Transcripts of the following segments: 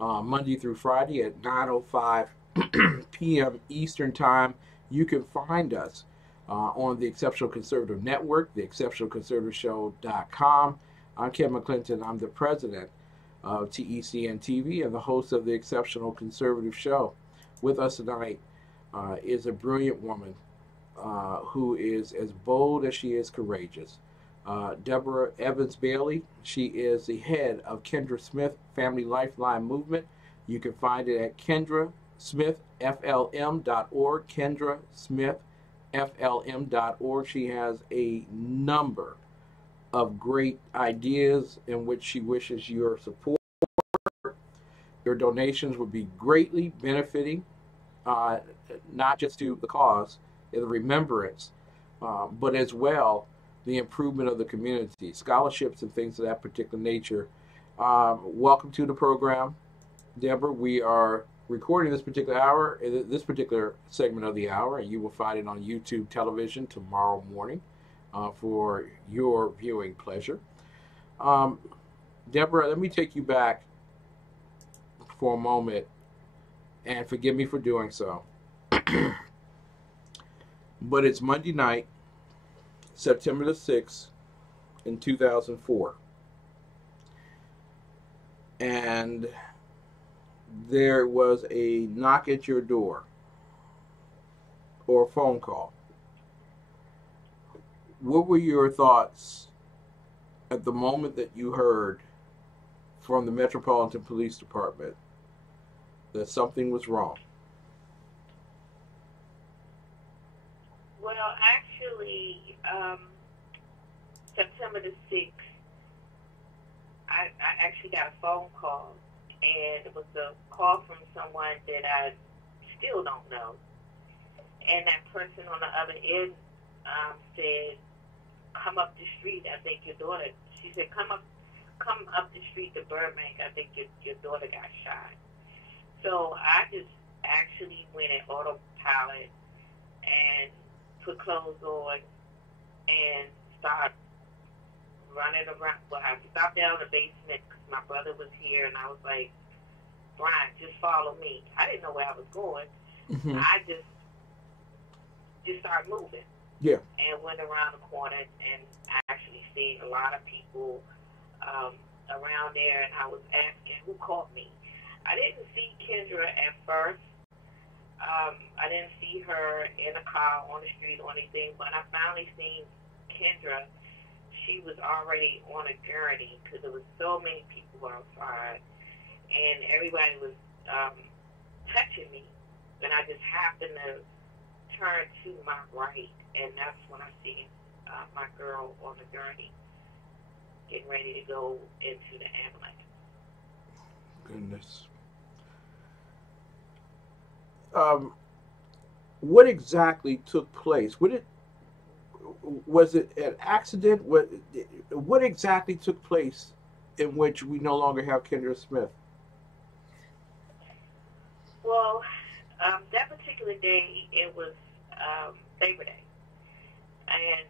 Monday through Friday at 9:05 p.m. Eastern Time. You can find us on the Exceptional Conservative Network, TheExceptionalConservativeshow.com. I'm Ken McClinton. I'm the president of TECN TV and the host of the Exceptional Conservative Show. With us tonight is a brilliant woman who is as bold as she is courageous. Deborah Evans Bailey. She is the head of Kendra Smith Family Lifeline Movement. You can find it at kendrasmithflm.org. kendrasmithflm.org. She has a number of great ideas in which she wishes your support. Your donations would be greatly benefiting, not just to the cause and the remembrance, but as well the improvement of the community, scholarships and things of that particular nature. Welcome to the program, Deborah. We are recording this particular hour, this particular segment of the hour, and you will find it on YouTube television tomorrow morning for your viewing pleasure. Deborah, let me take you back for a moment, and forgive me for doing so. But it's Monday night, September the 6th in 2004. And there was a knock at your door or a phone call. What were your thoughts at the moment that you heard from the Metropolitan Police Department that something was wrong? Well, actually, September the 6th, I actually got a phone call, and it was a call from someone that I still don't know. And that person on the other end said, come up the street, I think your daughter, she said, come up the street to Burbank, I think your daughter got shot. So I just actually went in autopilot and put clothes on and start running around. Well, I stopped down in the basement because my brother was here, and I was like, Brian, just follow me. I didn't know where I was going. Mm-hmm. I just started moving. Yeah. And went around the corner and actually seen a lot of people around there, and I was asking who called me. I didn't see Kendra at first. I didn't see her in a car on the street or anything, but I finally seen Kendra. She was already on a gurney because there was so many people outside, and everybody was touching me, and I just happened to turn to my right, and that's when I see my girl on the gurney getting ready to go into the ambulance. Goodness. What exactly took place? Was it an accident? What exactly took place in which we no longer have Kendra Smith? Well, that particular day, it was Labor Day. And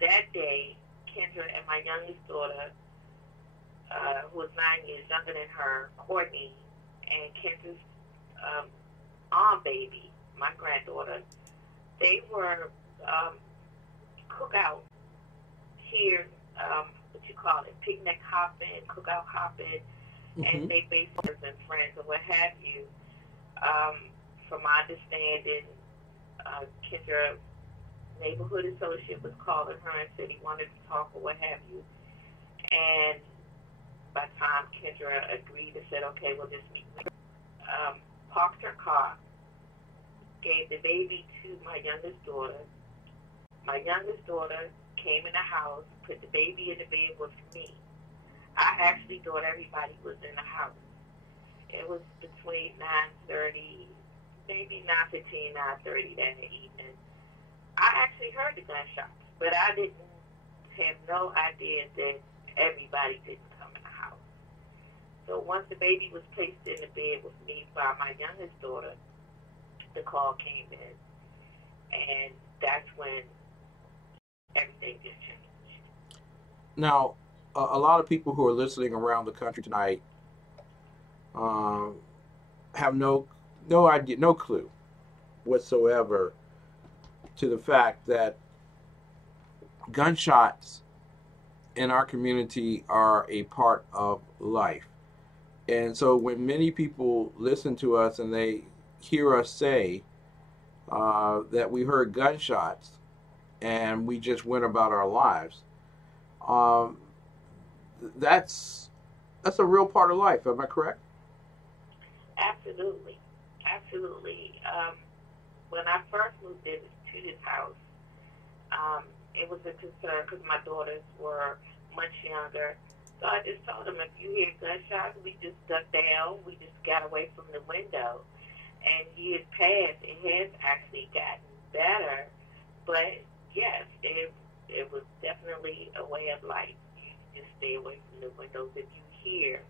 that day, Kendra and my youngest daughter, who was 9 years younger than her, Courtney, and Kendra's baby, my granddaughter, they were cookout here, what you call it, picnic hopping, cookout hopping, and they basically and friends and what have you. From my understanding, Kendra neighborhood associate was calling her and said he wanted to talk or what have you. And by the time Kendra agreed and said, okay, we'll just meet with her, parked her car, gave the baby to my youngest daughter. My youngest daughter came in the house, put the baby in the bed with me. I actually thought everybody was in the house. It was between 9:30, maybe 9:15, 9:30 that evening. I actually heard the gunshots, but I didn't have no idea that everybody didn't come in the house. So once the baby was placed in the bed with me by my youngest daughter, the call came in, and that's when everything just changed. Now, a lot of people who are listening around the country tonight have no idea, no clue whatsoever to the fact that gunshots in our community are a part of life. And so when many people listen to us and they hear us say that we heard gunshots and we just went about our lives, um, that's a real part of life. Am I correct? Absolutely. Absolutely. When I first moved into this house, it was a concern because my daughters were much younger. So I just told them, if you hear gunshots, we just duck down. We just got away from the window. And years passed, it has actually gotten better. But yes, it was definitely a way of life. You just stay away from the windows if you hear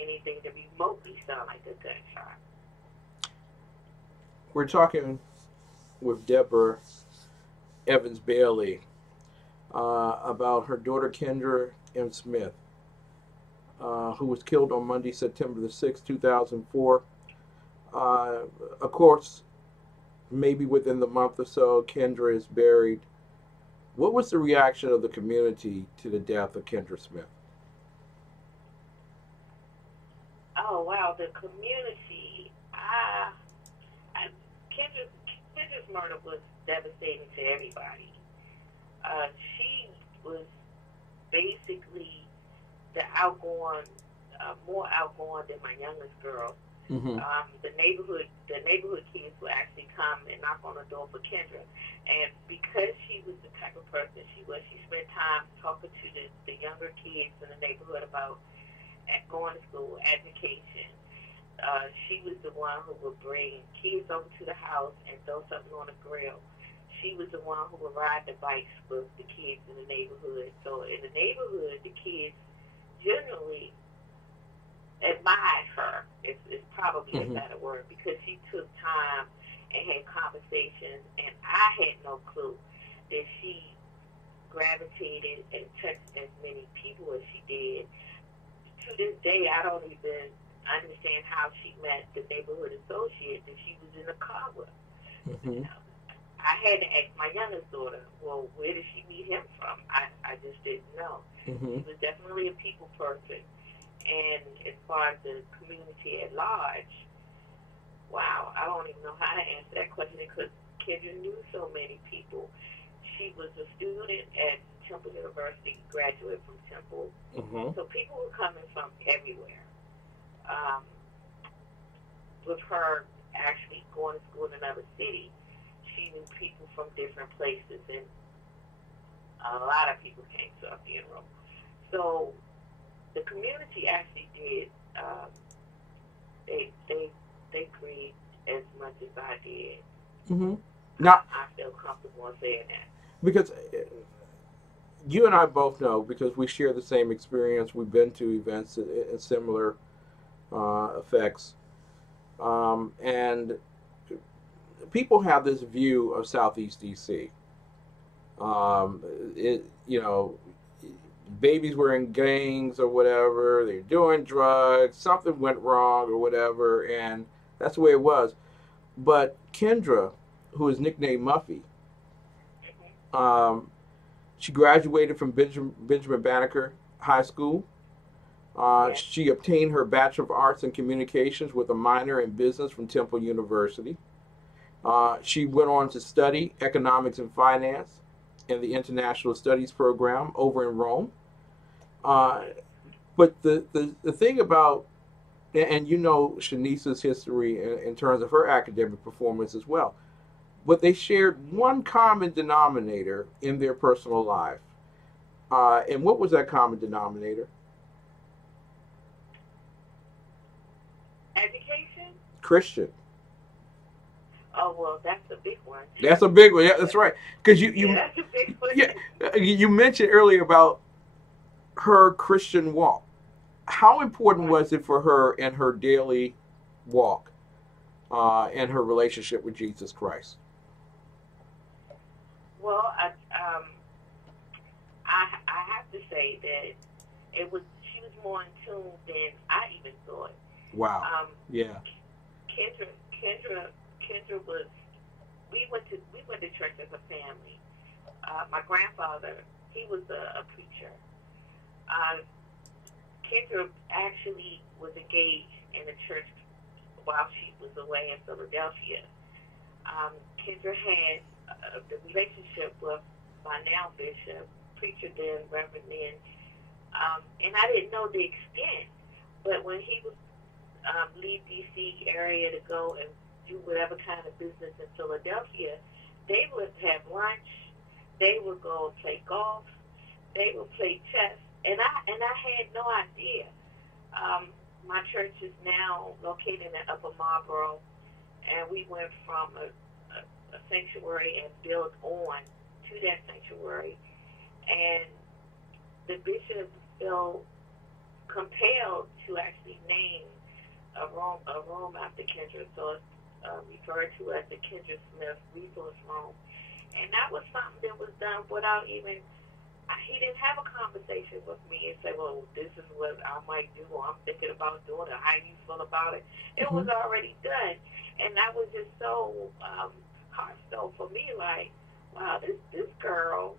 anything that remotely sound like a gunshot. We're talking with Deborah Evans Bailey about her daughter Kendra M. Smith, who was killed on Monday, September the 6th, 2004. Of course, maybe within the month or so, Kendra is buried. What was the reaction of the community to the death of Kendra Smith? Oh, wow, the community. Kendra's murder was devastating to everybody. She was basically the more outgoing than my youngest girl. Mm-hmm. The neighborhood kids would actually come and knock on the door for Kendra, and because she was the type of person she was, she spent time talking to the younger kids in the neighborhood about going to school, education. She was the one who would bring kids over to the house and throw something on the grill. She was the one who would ride the bikes with the kids in the neighborhood. So in the neighborhood, the kids generally admired her. It's probably a better word, because she took time and had conversations, and I had no clue that she gravitated and touched as many people as she did. To this day, I don't even understand how she met the neighborhood associate that she was in the car with. Mm-hmm. I had to ask my youngest daughter, well, where did she meet him from? I just didn't know. Mm-hmm. She was definitely a people person. And as far as the community at large, wow, I don't even know how to answer that question, because Kendra knew so many people. She was a student at Temple University, graduate from Temple. Mm-hmm. So people were coming from everywhere. With her actually going to school in another city, she knew people from different places, and a lot of people came to her funeral. So the community actually did. They grieved as much as I did. Mm-hmm. Now, I feel comfortable in saying that, because you and I both know, because we share the same experience. We've been to events and similar effects, and people have this view of Southeast DC. Babies were in gangs or whatever. They're doing drugs. Something went wrong or whatever, and that's the way it was. But Kendra, who is nicknamed Muffy, she graduated from Benjamin Banneker High School. Yes. She obtained her Bachelor of Arts in Communications with a minor in business from Temple University. She went on to study economics and finance in the International Studies program over in Rome. But the thing about, and you know Shanice's history in terms of her academic performance as well, but they shared one common denominator in their personal life. And what was that common denominator? education. Christian. Oh, well, that's a big one. That's a big one. Yeah, that's right. Because that's a big one. Yeah, you mentioned earlier about her Christian walk. How important was it for her in her daily walk and her relationship with Jesus Christ? Well, I have to say that she was more in tune than I even thought. Wow. Yeah. Kendra was. We went to church as a family. My grandfather, he was a preacher. Kendra actually was engaged in the church while she was away in Philadelphia. Kendra had the relationship with my now bishop, preacher then, Reverend then, and I didn't know the extent. But when he would leave D.C. area to go and do whatever kind of business in Philadelphia, they would have lunch. They would go play golf. They would play chess, and I had no idea. My church is now located in Upper Marlboro, and we went from a sanctuary and built on to that sanctuary, and the bishop felt compelled to actually name a room after Kendra, so it's referred to as the Kendra Smith Resource Room, and that was something that was done without even. He didn't have a conversation with me and say, well, this is what I might do, or I'm thinking about doing it, how you feel about it. It was already done. And that was just so heartfelt for me, like, wow, this girl,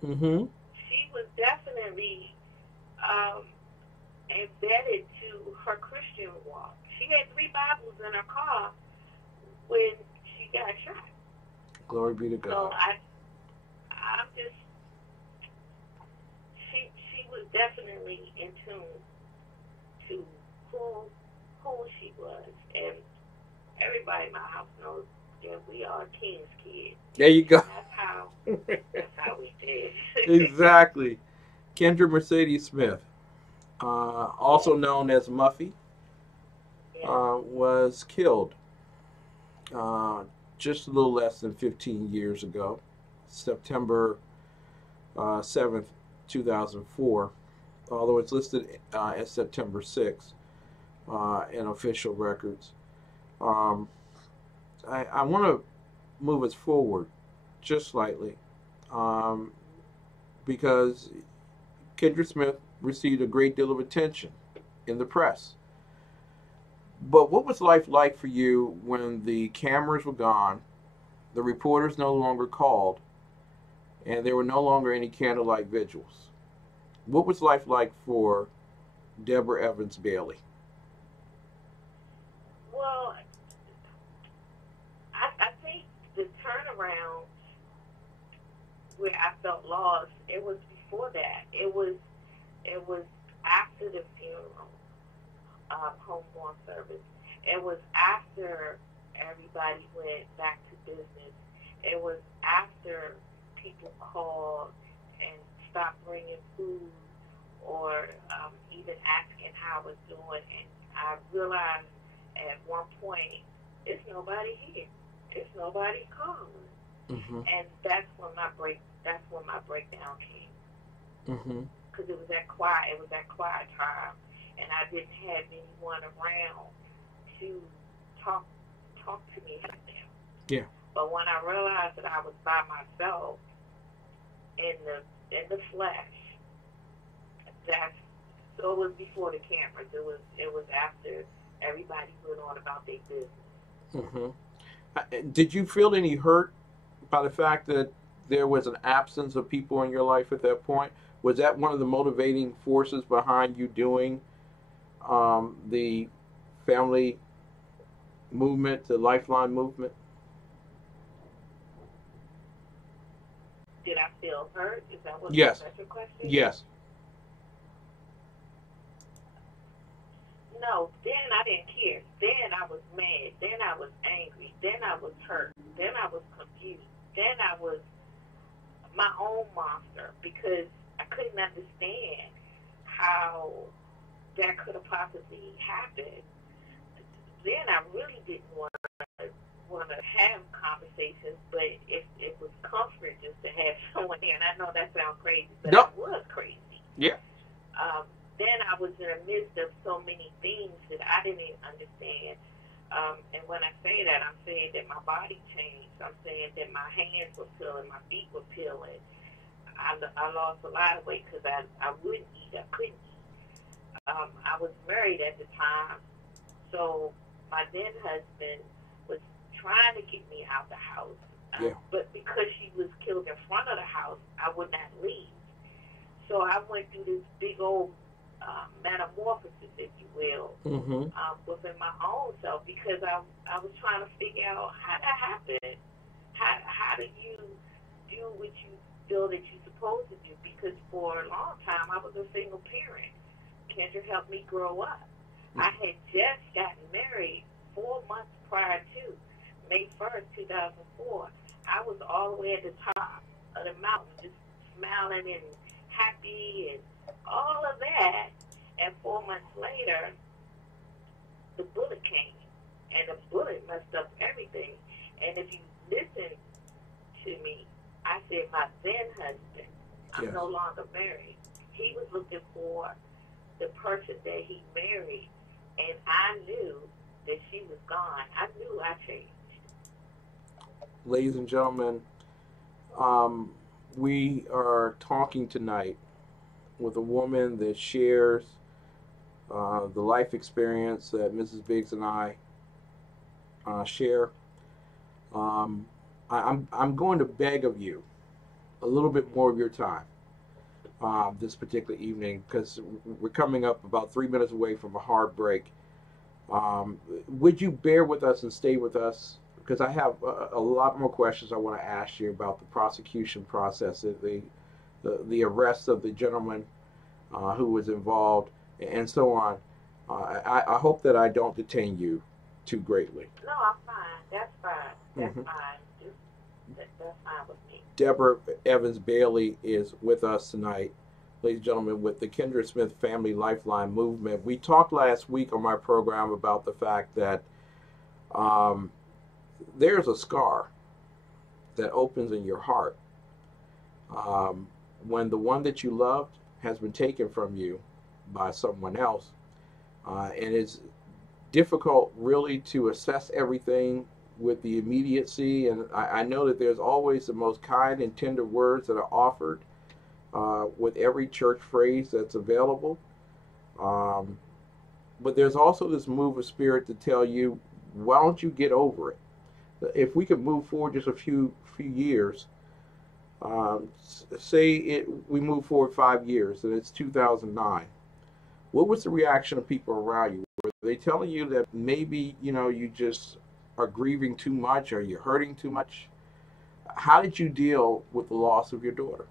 she was definitely embedded to her Christian walk. She had 3 Bibles in her car when she got shot. Glory be to God. So I'm just, she was definitely in tune to who she was, and everybody in my house knows that we are King's kids. There you go. That's how we did. Exactly. Kendra Mercedes Smith, also known as Muffy, was killed just a little less than 15 years ago, September 7th, 2004, although it's listed as September 6th in official records. I want to move us forward just slightly because Kendra Smith received a great deal of attention in the press. But what was life like for you when the cameras were gone, the reporters no longer called, and there were no longer any candlelight vigils? What was life like for Deborah Evans Bailey? Well, I think the turnaround where I felt lost, it was before that. It was after the funeral, homeborn service. It was after everybody went back to business. It was after people called and stopped bringing food or even asking how I was doing. And I realized at one point, it's nobody here. It's nobody calling. And that's when my breakdown came. Because it was that quiet time, and I didn't have anyone around to talk to me like that. Yeah. But when I realized that I was by myself in the flesh, so it was before the cameras. It was after everybody went on about their business. Did you feel any hurt by the fact that there was an absence of people in your life at that point? Was that one of the motivating forces behind you doing the family movement, the LifeLine movement? Did I feel hurt? Is that what Yes. That's your question? Yes. No, then I didn't care. Then I was mad. Then I was angry. Then I was hurt. Then I was confused. Then I was my own monster because I couldn't understand how that could have possibly happened. Then I really didn't want to have conversations, but it was comfort just to have someone there. And I know that sounds crazy, but I was crazy. Yeah. Then I was in the midst of so many things that I didn't even understand. And when I say that, I'm saying that my body changed. I'm saying that my hands were peeling, my feet were peeling. I lost a lot of weight because I wouldn't eat. I couldn't eat. I was married at the time, So my then husband was trying to get me out the house, but because she was killed in front of the house, I would not leave. So I went through this big old metamorphosis, if you will, within my own self, because I was trying to figure out how that happened. How do you do what you feel that you're supposed to do? Because for a long time, I was a single parent. Kendra helped me grow up. I had just gotten married 4 months prior to May 1st, 2004. I was all the way at the top of the mountain, just smiling and happy and all of that. And 4 months later, the bullet came, and the bullet messed up everything. And if you listen to me, I said my then husband, I'm no longer married. He was looking for the person that he married, and I knew that she was gone. I knew I changed. Ladies and gentlemen, we are talking tonight with a woman that shares the life experience that Mrs. Biggs and I share. I'm going to beg of you a little bit more of your time this particular evening, because we're coming up about 3 minutes away from a hard break. Would you bear with us and stay with us? Because I have a lot more questions I want to ask you about the prosecution process, the arrest of the gentleman who was involved, and so on. I hope that I don't detain you too greatly. No, I'm fine. That's fine. That's fine. That's fine with me. Deborah Evans Bailey is with us tonight, ladies and gentlemen, with the Kendra Smith Family Lifeline Movement. We talked last week on my program about the fact that there's a scar that opens in your heart when the one that you loved has been taken from you by someone else. And it's difficult really to assess everything with the immediacy, and I know that there's always the most kind and tender words that are offered with every church phrase that's available. But there's also this move of spirit to tell you, why don't you get over it? If we could move forward just a few years, say we move forward 5 years and it's 2009. What was the reaction of people around you? Were they telling you that maybe, you just are grieving too much, or you're hurting too much? How did you deal with the loss of your daughter?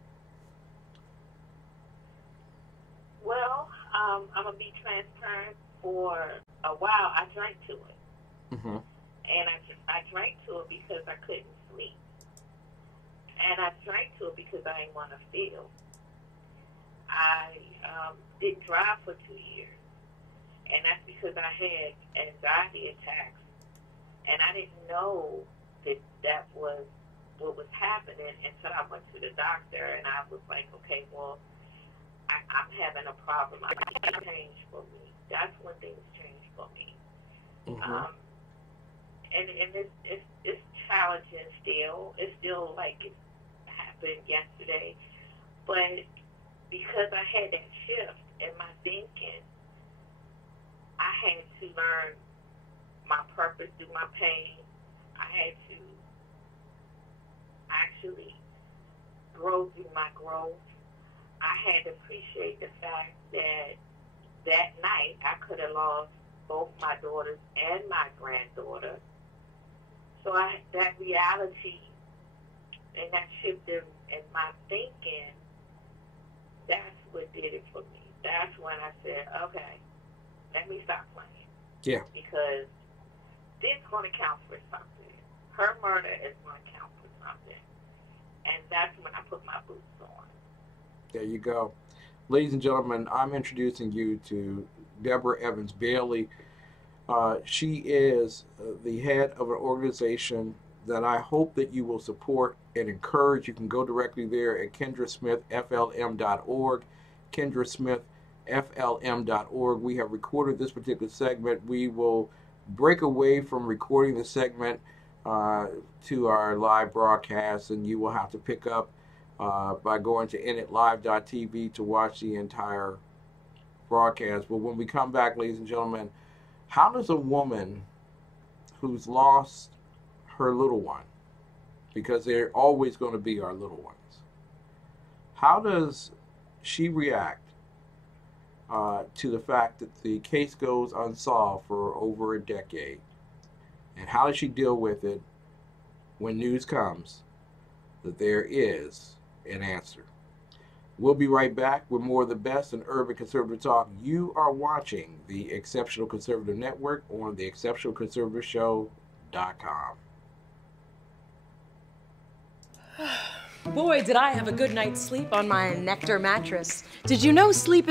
Well, I'm going to be transparent. For a while, I drank to it. And I drank to it because I couldn't sleep. And I drank to it because I didn't want to feel. I didn't drive for 2 years. And that's because I had anxiety attacks. And I didn't know that was what was happening until I went to the doctor, and I was like, okay, well, I'm having a problem. I need to change for me. That's when things changed for me. And it's challenging still. It's still like it happened yesterday. But because I had that shift in my thinking, I had to learn my purpose through my pain. I had to actually grow through my growth. I had to appreciate the fact that night I could have lost both my daughters and my granddaughter. So that reality and that shift in my thinking, that's what did it for me. That's when I said, okay, let me stop playing. Yeah. Because this is going to count for something. Her murder is going to count for something. And that's when I put my boots on. There you go. Ladies and gentlemen, I'm introducing you to Deborah Evans Bailey. She is the head of an organization that I hope that you will support and encourage. You can go directly there at kendrasmithflm.org, kendrasmithflm.org. We have recorded this particular segment. We will break away from recording the segment to our live broadcast, and you will have to pick up by going to initlive.tv to watch the entire broadcast. But when we come back, ladies and gentlemen, How does a woman who's lost her little one, because they're always going to be our little ones, how does she react to the fact that the case goes unsolved for over a decade? And how does she deal with it when news comes that there is an answer? We'll be right back with more of the best in urban conservative talk. You are watching the Exceptional Conservative Network on TheExceptionalConservativeShow.com. Boy, did I have a good night's sleep on my Nectar mattress. Did you know sleep